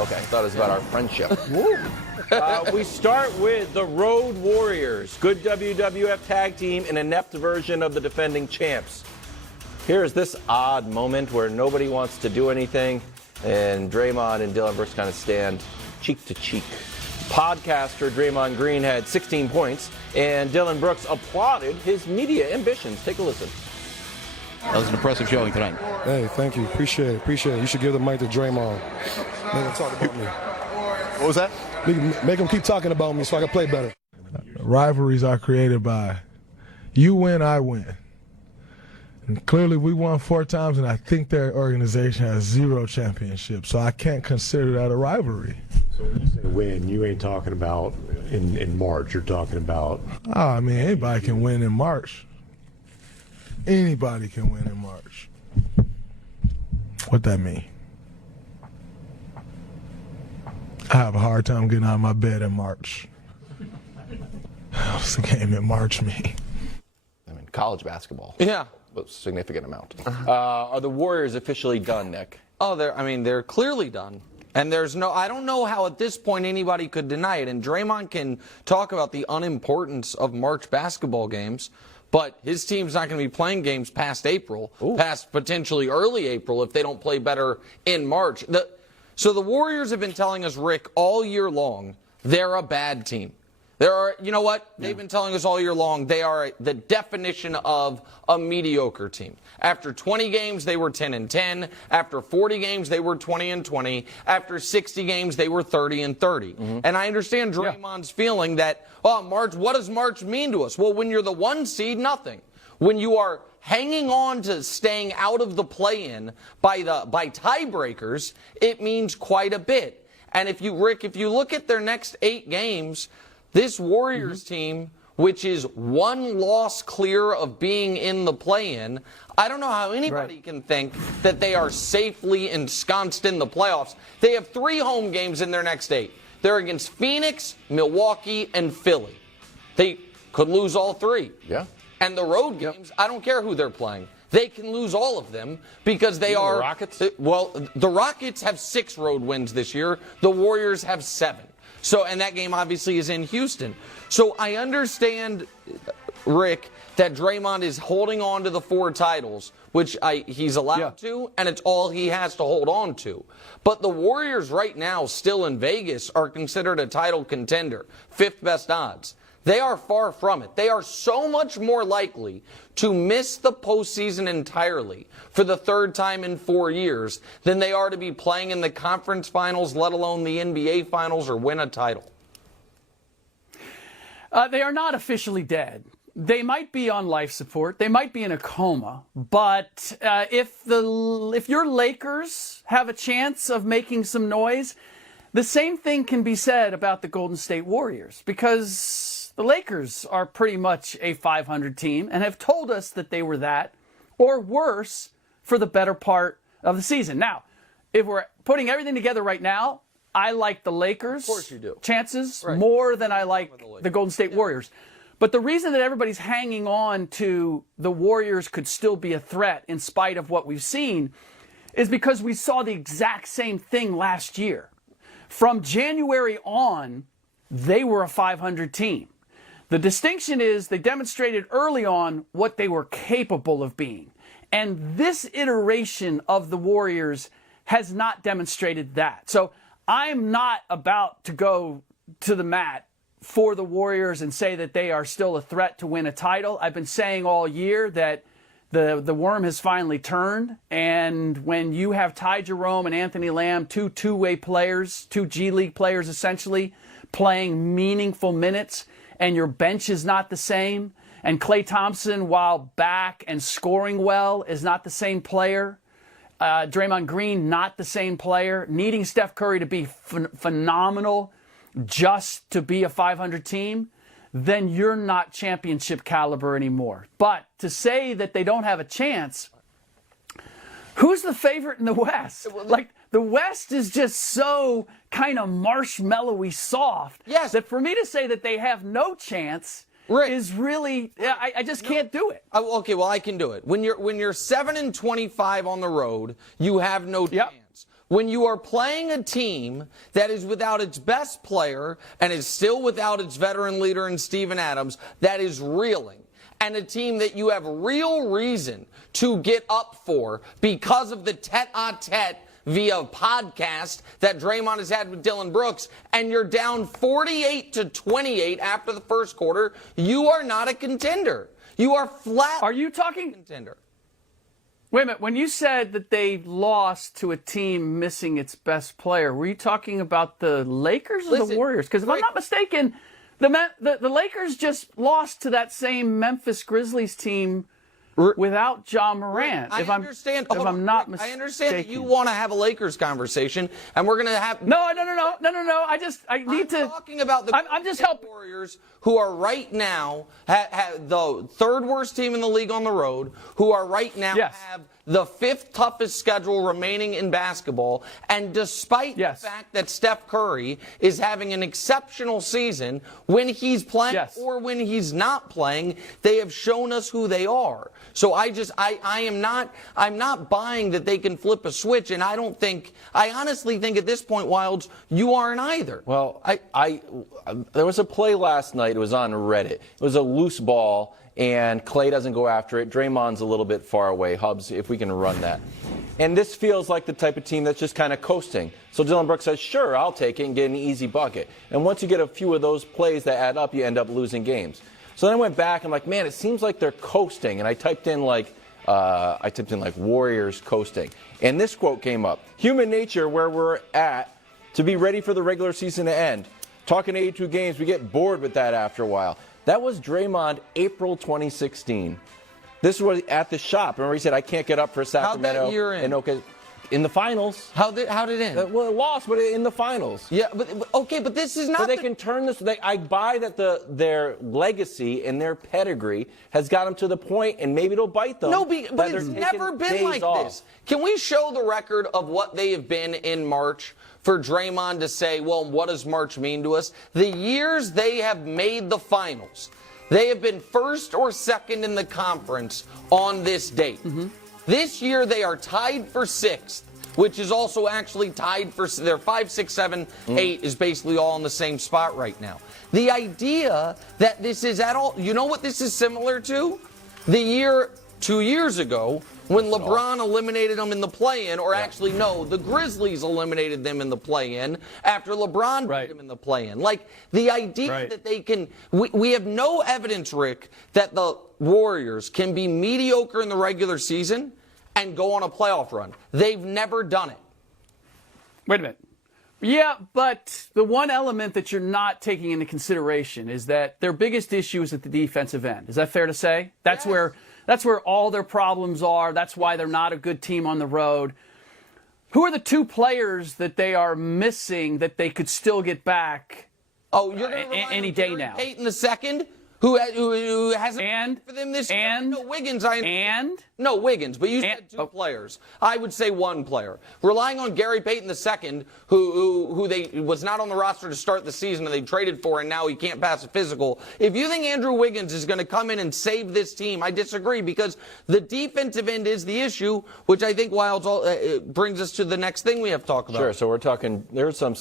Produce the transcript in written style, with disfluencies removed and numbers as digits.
Okay, I thought it was about our friendship. We start with the Road Warriors, good WWF tag team, an inept version of the defending champs. Here's this odd moment where nobody wants to do anything, and Draymond and Dillon Brooks kind of stand cheek to cheek. Podcaster Draymond Green had 16 points, and Dillon Brooks applauded his media ambitions. Take a listen. That was an impressive showing tonight. Hey, thank you. Appreciate it. You should give the mic to Draymond. Make him talk about me. What was that? Make him keep talking about me so I can play better. Rivalries are created by you win, I win. And clearly we won 4 times, and I think their organization has 0 championships, so I can't consider that a rivalry. So when you say win, you ain't talking about in March. You're talking about... I mean, anybody can win in March. Anybody can win in March. What that mean? I have a hard time getting out of my bed in March. What's the game in March mean? I mean, college basketball. Yeah. A significant amount. Are the Warriors officially done, Nick? Oh, they're clearly done. And I don't know how at this point anybody could deny it. And Draymond can talk about the unimportance of March basketball games, but his team's not going to be playing games past April, past potentially early April if they don't play better in March. So the Warriors have been telling us, Rick, all year long, they're a bad team. You know what? They've been telling us all year long they are the definition of a mediocre team. After 20 games, they were 10-10. After 40 games, they were 20-20. After 60 games, they were 30-30. And I understand Draymond's feeling that, March, what does March mean to us? Well, when you're the 1 seed, nothing. When you are hanging on to staying out of the play-in by tiebreakers, it means quite a bit. And if you look at their next 8 games, this Warriors team, which is 1 loss clear of being in the play-in, I don't know how anybody can think that they are safely ensconced in the playoffs. They have 3 home games in their next 8. They're against Phoenix, Milwaukee, and Philly. They could lose all 3. Yeah. And the road games, I don't care who they're playing. They can lose all of them because they are... The Rockets? Well, the Rockets have 6 road wins this year. The Warriors have 7. So, and that game obviously is in Houston. So I understand, Rick, that Draymond is holding on to the 4 titles, which he's allowed to, and it's all he has to hold on to. But the Warriors right now, still in Vegas, are considered a title contender, 5th best odds. They are far from it. They are so much more likely to miss the postseason entirely for the 3rd time in 4 years than they are to be playing in the conference finals, let alone the NBA finals, or win a title. They are not officially dead. They might be on life support. They might be in a coma. But if your Lakers have a chance of making some noise, the same thing can be said about the Golden State Warriors, because the Lakers are pretty much a 500 team and have told us that they were that, or worse, for the better part of the season. Now, if we're putting everything together right now, I like the Lakers' Of course you do. chances more than I like the Golden State Warriors. But the reason that everybody's hanging on to the Warriors could still be a threat in spite of what we've seen is because we saw the exact same thing last year. From January on, they were a 500 team. The distinction is they demonstrated early on what they were capable of being. And this iteration of the Warriors has not demonstrated that. So I'm not about to go to the mat for the Warriors and say that they are still a threat to win a title. I've been saying all year that the worm has finally turned. And when you have Ty Jerome and Anthony Lamb, 2 two-way players, 2 G League players essentially, playing meaningful minutes, and your bench is not the same, and Klay Thompson, while back and scoring well, is not the same player. Draymond Green, not the same player. Needing Steph Curry to be phenomenal just to be a 500 team, then you're not championship caliber anymore. But to say that they don't have a chance, who's the favorite in the West? Like, the West is just so kind of marshmallowy soft that for me to say that they have no chance is really, I just can't do it. Okay, well, I can do it. When you're 7-25 on the road, you have no chance. when you are playing a team that is without its best player and is still without its veteran leader in Steven Adams, that is reeling, and a team that you have real reason to get up for because of the tete-a-tete via podcast that Draymond has had with Dylan Brooks, and you're down 48-28 after the first quarter, you are not a contender. You are flat. Are you talking contender? Wait a minute. When you said that they lost to a team missing its best player, were you talking about the Lakers or the Warriors? Because if I'm not mistaken, the Lakers just lost to that same Memphis Grizzlies team without Ja Morant. I understand. If I'm not mistaken. I understand that you want to have a Lakers conversation, and we're going to have. No. I need to. I'm talking about the. I'm just helping Warriors, who are right now have the third worst team in the league on the road, who are right now have the fifth toughest schedule remaining in basketball, and despite the fact that Steph Curry is having an exceptional season, when he's playing or when he's not playing, they have shown us who they are. So I'm not buying that they can flip a switch, and I honestly think at this point, Wilds, you aren't either. Well, there was a play last night. It was on Reddit. It was a loose ball, and Clay doesn't go after it. Draymond's a little bit far away. Hubs, if we can run that. And this feels like the type of team that's just kind of coasting. So Dylan Brooks says, sure, I'll take it and get an easy bucket. And once you get a few of those plays that add up, you end up losing games. So then I went back and I'm like, man, it seems like they're coasting. And I typed in like Warriors coasting. And this quote came up. Human nature, where we're at, to be ready for the regular season to end. Talking 82 games, we get bored with that after a while. That was Draymond, April 2016. This was at the shop. Remember, he said, I can't get up for Sacramento. How'd that year end? In the finals. How did it end? Well, it lost, but in the finals. Yeah, but this is not. But they can turn this. I buy that their legacy and their pedigree has got them to the point, and maybe it'll bite them. No, but it's never been like this. Can we show the record of what they have been in March for Draymond to say, well, what does March mean to us? The years they have made the finals, they have been first or second in the conference on this date. Mm-hmm. This year, they are tied for sixth, which is also actually tied for their 5, 6, 7, 8 is basically all in the same spot right now. The idea that this is at all, you know what this is similar to? The year 2 years ago when LeBron eliminated them in the play-in, or actually, no, the Grizzlies eliminated them in the play-in after LeBron beat them in the play-in. Like, the idea that they can, we have no evidence, Rick, that the Warriors can be mediocre in the regular season and go on a playoff run. They've never done it. Wait a minute. Yeah, but the one element that you're not taking into consideration is that their biggest issue is at the defensive end. Is that fair to say? That's where all their problems are. That's why they're not a good team on the road. Who are the two players that they are missing that they could still get back? Oh, you're going to any day now. Payton the second, who hasn't played for them this year. No, Wiggins. No, Wiggins, but you said two players. I would say one player. Relying on Gary Payton II, who they was not on the roster to start the season and they traded for, and now he can't pass a physical. If you think Andrew Wiggins is going to come in and save this team, I disagree, because the defensive end is the issue, which I think brings us to the next thing we have to talk about. Sure, so we're talking, there's some